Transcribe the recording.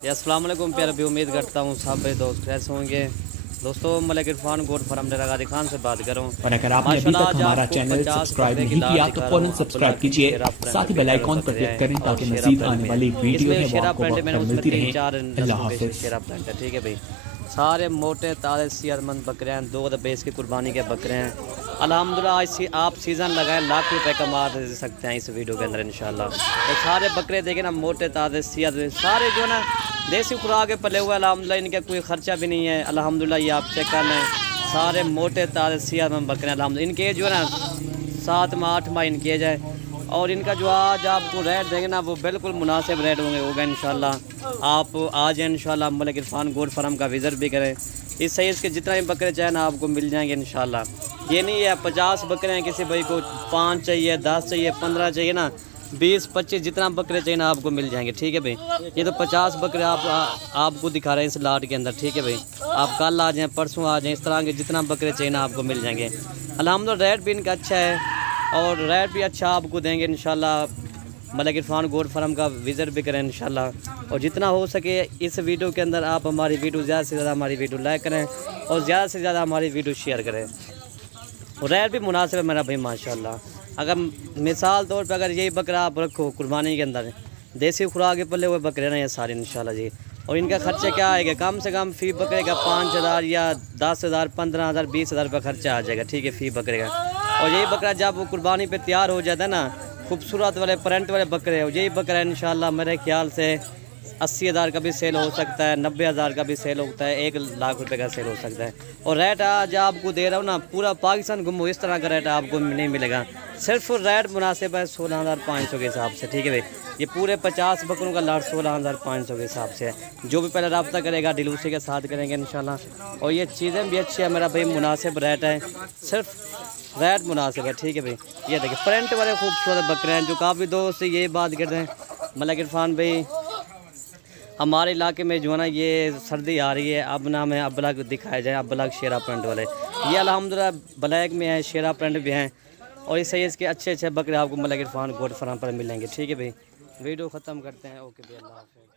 अस्सलाम वालेकुम प्यारे भी, उम्मीद करता हूँ सब भाई दोस्त कैसे होंगे। दोस्तों मलिक इरफान गोट फार्म डेरा खान से बात करूँ। और अगर आपने अभी तक हमारा चैनल सब्सक्राइब नहीं किया तो फौरन सब्सक्राइब कीजिए, साथ ही बेल आइकॉन पर क्लिक करें ताकि मजीद आने वाली वीडियो है वो आपको वक्त पर मिलती रहे। अल्लाह हाफिज़। शेरा प्लांट है, ठीक है भाई। सारे मोटे ताज़े सेहतमंद बकरे हैं, 2 बेस की कुर्बानी के बकरे हैं। अल्हम्दुलिल्लाह आप सीज़न लगाए लाख रुपए कमा सकते हैं इस वीडियो के अंदर इंशाल्लाह। तो सारे बकरे देखें ना, मोटे ताज़े सेहत सारे जो ना देसी खुराक के पले हुए अल्हम्दुलिल्लाह, इनका कोई ख़र्चा भी नहीं है अल्हम्दुलिल्लाह। ये आप चेक कर लें, सारे मोटे ताज़े सेहतमंद बकरे हैं अल्हम्दुलिल्लाह। इनके जो है ना 7 माह 8 माह इनके एज है, और इनका जो आज आपको रेट देंगे ना वो बिल्कुल मुनासिब रेट होगा इंशाल्लाह। आप आ जाए इंशाल्लाह, मलिक इरफान गोट फार्म का विज़िट भी करें। इस साइज़ के जितना भी बकरे चाहे ना आपको मिल जाएंगे इंशाल्लाह। ये नहीं है 50 बकरे हैं किसी भाई को 5 चाहिए, 10 चाहिए, 15 चाहिए ना, 20-25 जितना बकरे चाहिए ना आपको मिल जाएंगे, ठीक है भाई। ये तो 50 बकरे आपको दिखा रहे हैं इस लाट के अंदर, ठीक है भाई। आप कल आ जाएँ, परसों आ जाएँ, इस तरह के जितना बकरे चाहिए ना आपको मिल जाएंगे अल्हम्दुलिल्लाह। रेट भी इनका अच्छा है और रेट भी अच्छा आपको देंगे इंशाल्लाह। मलिक इरफान गोट फार्म का विज़िट भी करें इंशाल्लाह। और जितना हो सके इस वीडियो के अंदर आप हमारी वीडियो ज़्यादा से ज़्यादा हमारी वीडियो लाइक करें और ज़्यादा से ज़्यादा हमारी वीडियो शेयर करें। और रेट भी मुनासिब है मेरा भाई माशाल्लाह। अगर मिसाल तौर पर अगर यही बकरा आप रखो कुर्बानी के अंदर, देसी खुराक के पले हुए बकरे ना ये सारे इंशाल्लाह जी। और इनका खर्चा क्या आएगा, कम से कम फ़ी बकरे का 5,000 या 10,000, 15,000, 20,000 रुपये खर्चा आ जाएगा, ठीक है, फ़ी बकरे का। और यही बकरा जब वो कुर्बानी पे तैयार हो जाता है ना, खूबसूरत वाले प्रिंट वाले बकरे, और यही बकरा इंशाल्लाह मेरे ख्याल से 80,000 का भी सेल हो सकता है, 90,000 का भी सेल होता है, 1 लाख रुपए का सेल हो सकता है। और रेट आज आपको दे रहा हूँ ना, पूरा पाकिस्तान घूमो इस तरह का रेट आपको नहीं मिलेगा। सिर्फ रेट मुनासिब है 16,500 के हिसाब से, ठीक है भाई। ये पूरे 50 बकरों का लाट 16,500 के हिसाब से है। जो भी पहले रब्ता करेगा डिलीवरी के साथ करेंगे इंशाल्लाह। और ये चीज़ें भी अच्छी है मेरा भाई, मुनासिब रेट है, सिर्फ रेट मुनासिब है, ठीक है भाई। ये देखिए प्रिंट वाले खूबसूरत बकरे हैं। जो काफ़ी दोस्त ये बात करते हैं मलिक इरफान भाई हमारे इलाके में जो है ना ये सर्दी आ रही है, अब ना हमें अबलग दिखाया जाए, अबलग शेरा प्रिंट वाले। ये अल्हम्दुलिल्लाह ब्लैक में है, शेरा प्रिंट भी हैं। और इस साइज़ के अच्छे अच्छे बकरे आपको मलिक इरफान गोट फार्म पर मिलेंगे, ठीक है भाई। वीडियो ख़त्म करते हैं, ओके भाई, अल्लाह हाफ़िज़।